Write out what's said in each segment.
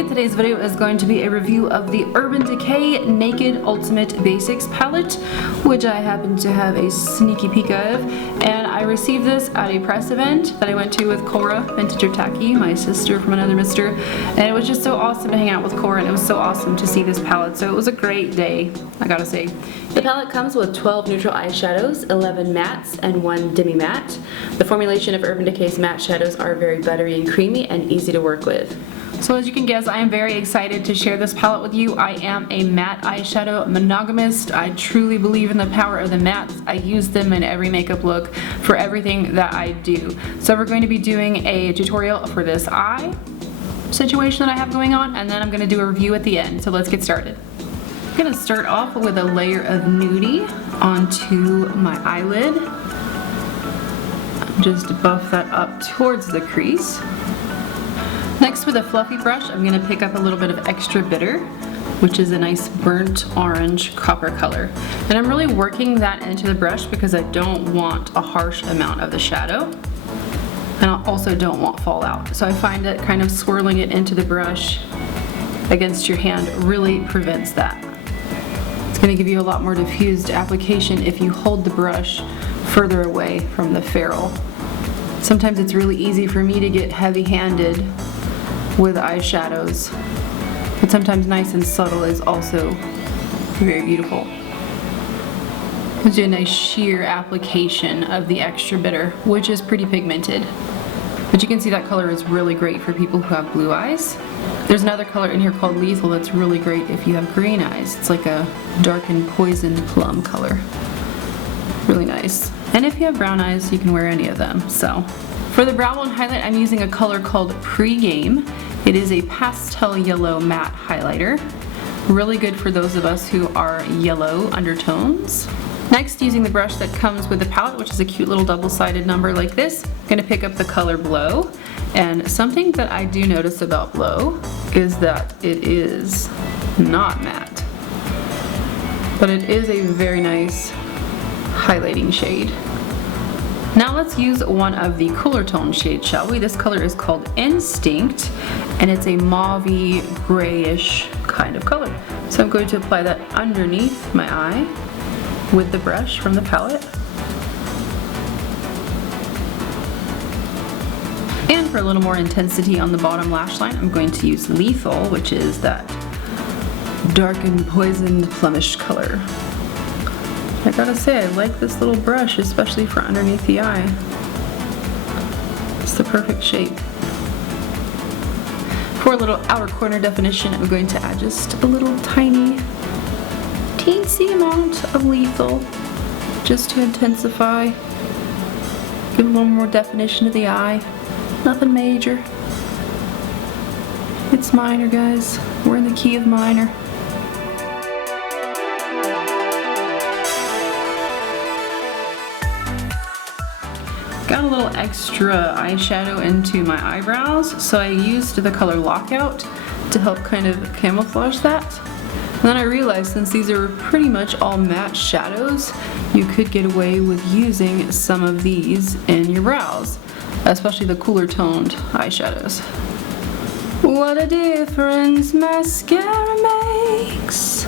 Hey, today's video is going to be a review of the Urban Decay Naked Ultimate Basics palette, which I happen to have a sneaky peek of, and I received this at a press event that I went to with Cora, Vintage or Tacky, my sister from another mister, and it was just so awesome to hang out with Cora, and it was so awesome to see this palette, so it was a great day, I gotta say. The palette comes with 12 neutral eyeshadows, 11 mattes, and 1 demi-matte. The formulation of Urban Decay's matte shadows are very buttery and creamy and easy to work with. So as you can guess, I am very excited to share this palette with you. I am a matte eyeshadow monogamist. I truly believe in the power of the mattes. I use them in every makeup look for everything that I do. So we're going to be doing a tutorial for this eye situation that I have going on, and then I'm going to do a review at the end. So let's get started. I'm going to start off with a layer of nudie onto my eyelid. Just buff that up towards the crease. Next, with a fluffy brush, I'm going to pick up a little bit of Extra Bitter, which is a nice burnt orange copper color. And I'm really working that into the brush because I don't want a harsh amount of the shadow. And I also don't want fallout. So I find that kind of swirling it into the brush against your hand really prevents that. It's going to give you a lot more diffused application if you hold the brush further away from the ferrule. Sometimes it's really easy for me to get heavy-handed with eyeshadows, but sometimes nice and subtle is also very beautiful. Let's do a nice sheer application of the Extra Bitter, which is pretty pigmented. But you can see that color is really great for people who have blue eyes. There's another color in here called Lethal that's really great if you have green eyes. It's like a darkened poisoned plum color. Really nice. And if you have brown eyes, you can wear any of them. So for the brow bone highlight, I'm using a color called Pre-Game. It is a pastel yellow matte highlighter. Really good for those of us who are yellow undertones. Next, using the brush that comes with the palette, which is a cute little double-sided number like this, I'm going to pick up the color Blow. And something that I do notice about Blow is that it is not matte, but it is a very nice highlighting shade. Now let's use one of the cooler tone shades, shall we? This color is called Instinct, and it's a mauve-y, grayish kind of color. So I'm going to apply that underneath my eye with the brush from the palette. And for a little more intensity on the bottom lash line, I'm going to use Lethal, which is that darkened, poisoned, plumish color. I gotta say, I like this little brush, especially for underneath the eye. It's the perfect shape. For a little outer corner definition, I'm going to add just a little tiny, teensy amount of Lethal, just to intensify, give a little more definition to the eye. Nothing major. It's minor, guys. We're in the key of minor. Got a little extra eyeshadow into my eyebrows, so I used the color Lockout to help kind of camouflage that. And then I realized, since these are pretty much all matte shadows, you could get away with using some of these in your brows, especially the cooler toned eyeshadows. What a difference mascara makes!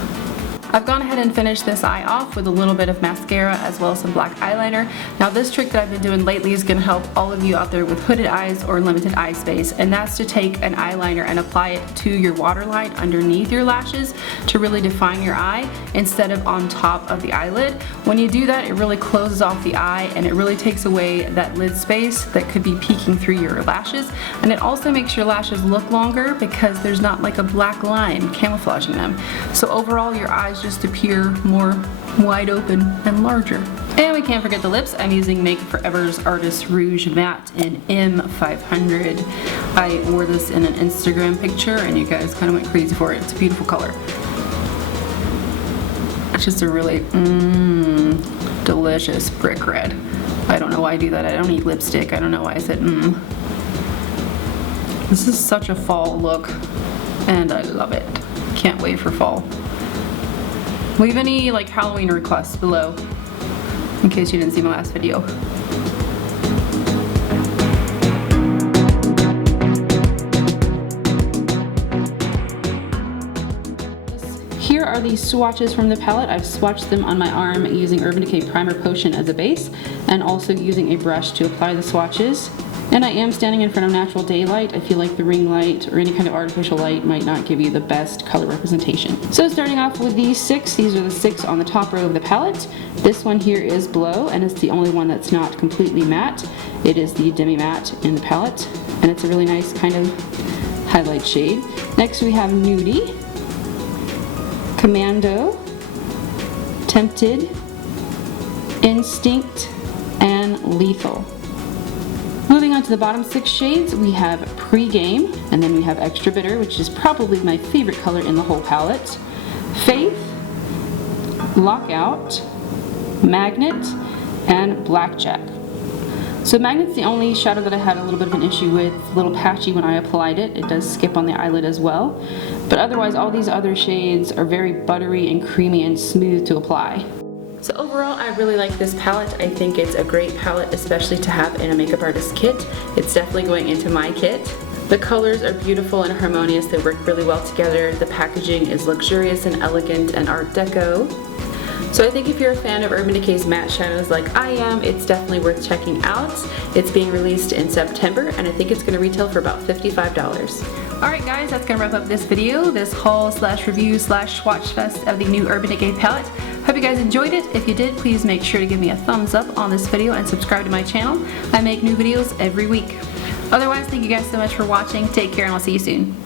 I've gone ahead and finished this eye off with a little bit of mascara as well as some black eyeliner. Now this trick that I've been doing lately is going to help all of you out there with hooded eyes or limited eye space, and that's to take an eyeliner and apply it to your waterline underneath your lashes to really define your eye instead of on top of the eyelid. When you do that, it really closes off the eye and it really takes away that lid space that could be peeking through your lashes, and it also makes your lashes look longer because there's not like a black line camouflaging them. So overall, your eyes just appear more wide open and larger. And we can't forget the lips. I'm using Make Forever's Artist Rouge Matte in M500. I wore this in an Instagram picture and you guys kind of went crazy for it. It's a beautiful color. It's just a really delicious brick red. I don't know why I do that. I don't eat lipstick. I don't know why I said This is such a fall look and I love it. Can't wait for fall. Leave any like Halloween requests below in case you didn't see my last video. here are the swatches from the palette. I've swatched them on my arm using Urban Decay Primer Potion as a base, and also using a brush to apply the swatches. And I am standing in front of natural daylight. I feel like the ring light or any kind of artificial light might not give you the best color representation. So starting off with these 6, these are the 6 on the top row of the palette. This one here is Blow, and it's the only one that's not completely matte. It is the demi matte in the palette, and it's a really nice kind of highlight shade. Next we have Nudie, Commando, Tempted, Instinct, and Lethal. Moving on to the bottom 6 shades, we have Pre-Game, and then we have Extra Bitter, which is probably my favorite color in the whole palette, Faith, Lockout, Magnet, and Blackjack. So Magnet's the only shadow that I had a little bit of an issue with, a little patchy when I applied it. It does skip on the eyelid as well. But otherwise, all these other shades are very buttery and creamy and smooth to apply. So overall, I really like this palette. I think it's a great palette, especially to have in a makeup artist kit. It's definitely going into my kit. The colors are beautiful and harmonious. They work really well together. The packaging is luxurious and elegant and Art Deco. So I think if you're a fan of Urban Decay's matte shadows like I am, it's definitely worth checking out. It's being released in September, and I think it's going to retail for about $55. Alright guys, that's going to wrap up this video, this haul/review/swatch fest of the new Urban Decay palette. Hope you guys enjoyed it. If you did, please make sure to give me a thumbs up on this video and subscribe to my channel. I make new videos every week. Otherwise, thank you guys so much for watching. Take care and I'll see you soon.